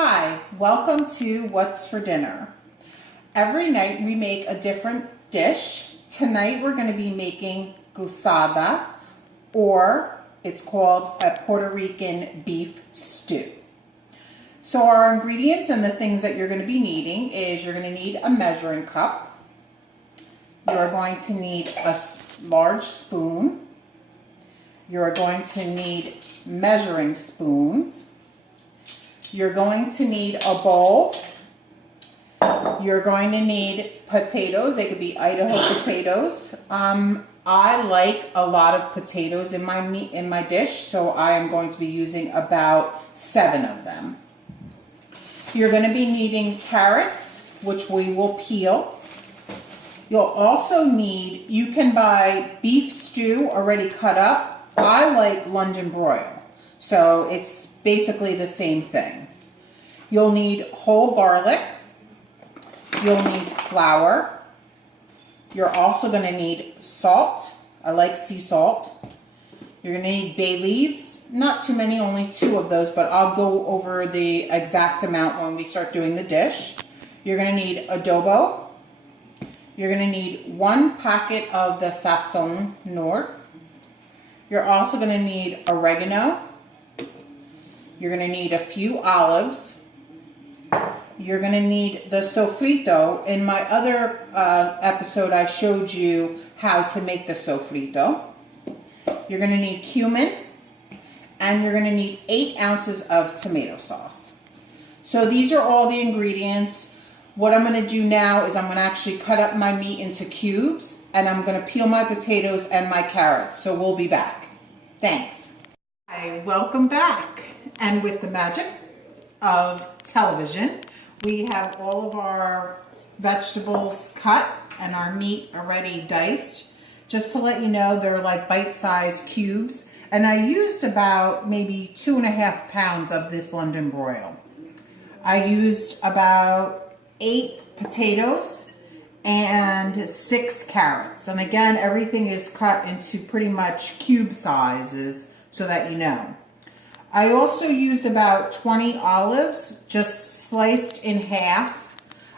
Hi, welcome to What's for Dinner. Every night we make a different dish. Tonight we're going to be making guisada, or it's called a Puerto Rican beef stew. So our ingredients and the things that you're going to be needing is you're going to need a measuring cup. You're going to need a large spoon. You're going to need measuring spoons. You're going to need a bowl. You're going to need potatoes. They could be Idaho potatoes. I like a lot of potatoes in my dish, so I am going to be using about 7 of them. You're going to be needing carrots, which we will peel. You'll also need, you can buy beef stew already cut up. I like London broil, so it's basically the same thing. You'll need whole garlic. You'll need flour. You're also going to need salt. I like sea salt. You're going to need bay leaves. Not too many, only 2 of those, but I'll go over the exact amount when we start doing the dish. You're going to need adobo. You're going to need 1 packet of the sazon nor. You're also going to need oregano. You're going to need a few olives. You're going to need the sofrito. In my other episode, I showed you how to make the sofrito. You're going to need cumin. And you're going to need 8 ounces of tomato sauce. So these are all the ingredients. What I'm going to do now is I'm going to actually cut up my meat into cubes. And I'm going to peel my potatoes and my carrots. So we'll be back. Thanks. Hi, welcome back. And with the magic of television, we have all of our vegetables cut and our meat already diced. Just to let you know, they're like bite-sized cubes. And I used about maybe 2.5 pounds of this London broil. I used about 8 potatoes and 6 carrots. And again, everything is cut into pretty much cube sizes so that you know. I also used about 20 olives, just sliced in half.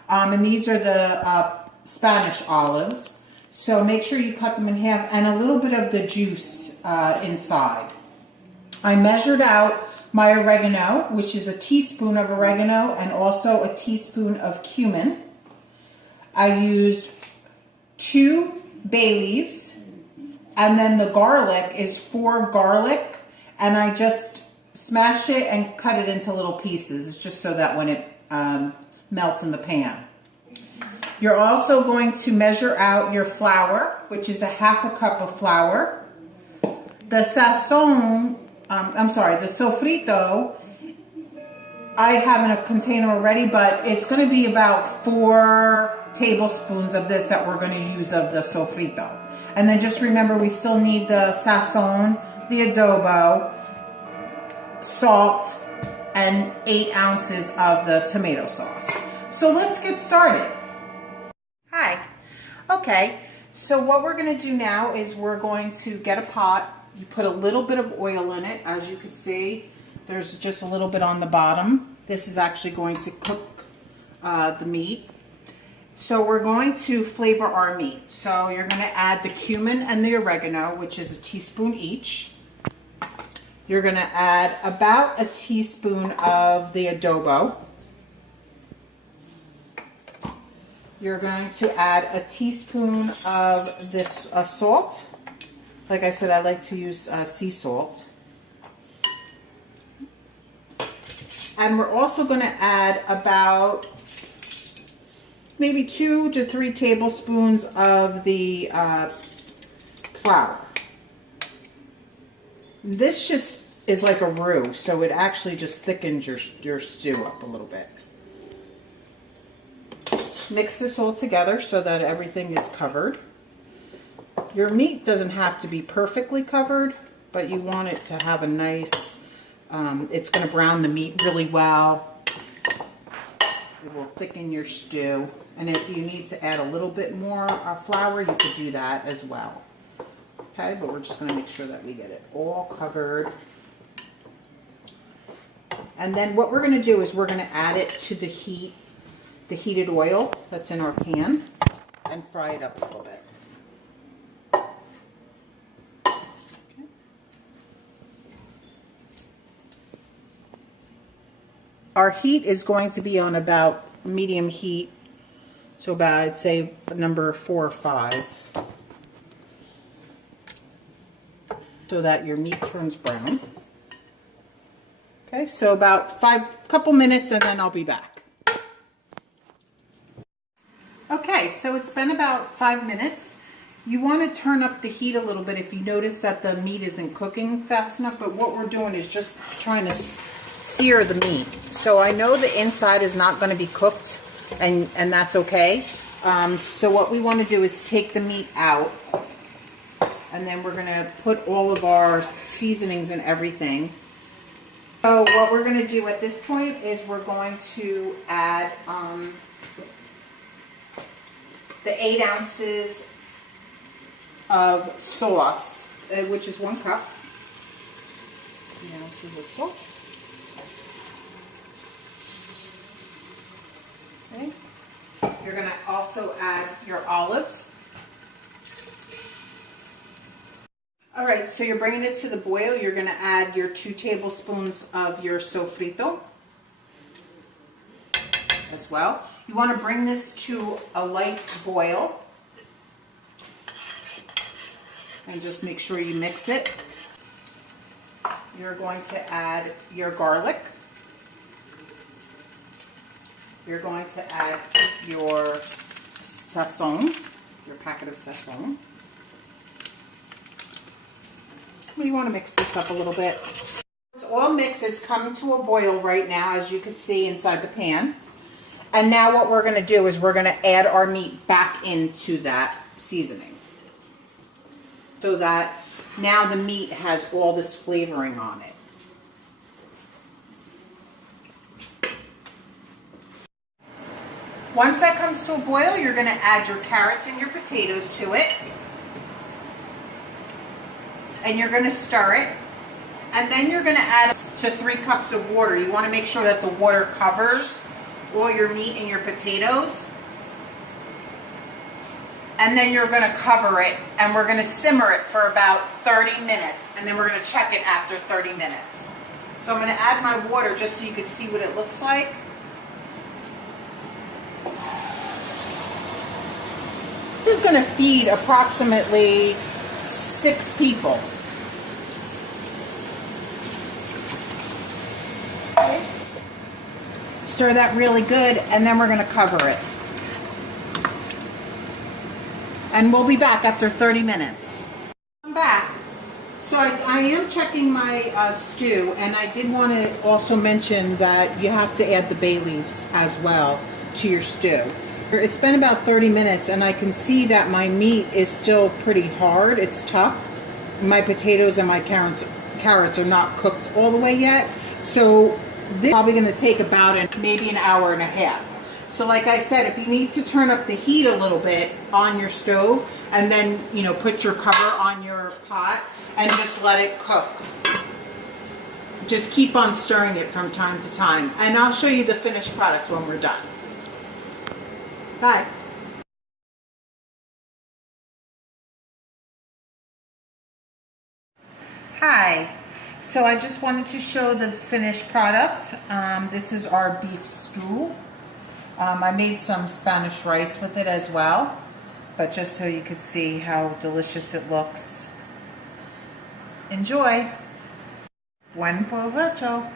And these are the Spanish olives. So make sure you cut them in half, and a little bit of the juice inside. I measured out my oregano, which is a teaspoon of oregano and also a teaspoon of cumin. I used 2 bay leaves, and then the garlic is 4 garlic, and I just smash it and cut it into little pieces. It's just so that when it melts in the pan. You're also going to measure out your flour, which is a 1/2 cup of flour. The sazon, the sofrito, I have in a container already, but it's going to be about 4 tablespoons of this that we're going to use of the sofrito. And then just remember, we still need the sazon, the adobo, salt, and 8 ounces of the tomato sauce. So let's get started. Hi. Okay, so what we're going to do now is we're going to get a pot. You put a little bit of oil in it. As you can see, there's just a little bit on the bottom. This is actually going to cook the meat. So we're going to flavor our meat. So you're going to add the cumin and the oregano, which is a teaspoon each. You're going to add about a teaspoon of the adobo. You're going to add a teaspoon of this salt. Like I said, I like to use sea salt. And we're also going to add about maybe 2 to 3 tablespoons of the flour. This just is like a roux, so it actually just thickens your stew up a little bit. Mix this all together so that everything is covered. Your meat doesn't have to be perfectly covered, but you want it to have a nice, it's going to brown the meat really well. It will thicken your stew. And if you need to add a little bit more flour, you could do that as well. Okay, but we're just going to make sure that we get it all covered. And then what we're going to do is we're going to add it to the heated oil that's in our pan and fry it up a little bit. Okay. Our heat is going to be on about medium heat, so about, I'd say, number 4 or 5, so that your meat turns brown. Okay, so about couple minutes, and then I'll be back. Okay, so it's been about 5 minutes. You want to turn up the heat a little bit if you notice that the meat isn't cooking fast enough, but what we're doing is just trying to sear the meat. So I know the inside is not going to be cooked, and that's okay. So what we want to do is take the meat out, and then we're going to put all of our seasonings and everything. So what we're going to do at this point is we're going to add the 8 ounces of sauce, which is 1 cup. 8 ounces of sauce. Okay. You're going to also add your olives. All right, so you're bringing it to the boil. You're going to add your 2 tablespoons of your sofrito as well. You want to bring this to a light boil and just make sure you mix it. You're going to add your garlic. You're going to add your sazon, your packet of sazon. You want to mix this up a little bit. It's all mixed. It's coming to a boil right now, as you can see inside the pan. And now what we're going to do is we're going to add our meat back into that seasoning, so that now the meat has all this flavoring on it. Once that comes to a boil, you're going to add your carrots and your potatoes to it. And you're going to stir it. And then you're going to add to 3 cups of water. You want to make sure that the water covers all your meat and your potatoes. And then you're going to cover it, and we're going to simmer it for about 30 minutes. And then we're going to check it after 30 minutes. So I'm going to add my water just so you can see what it looks like. This is going to feed approximately 6 people. Okay. Stir that really good, and then we're going to cover it. And we'll be back after 30 minutes. I'm back. So I am checking my stew, and I did want to also mention that you have to add the bay leaves as well to your stew. It's been about 30 minutes, and I can see that my meat is still pretty hard. It's tough. My potatoes and my carrots are not cooked all the way yet. So this is probably going to take about maybe an hour and a half. So like I said, if you need to turn up the heat a little bit on your stove, and then, you know, put your cover on your pot and just let it cook. Just keep on stirring it from time to time. And I'll show you the finished product when we're done. Bye. Hi. So I just wanted to show the finished product. This is our beef stew. I made some Spanish rice with it as well, but just so you could see how delicious it looks. Enjoy. Buen provecho.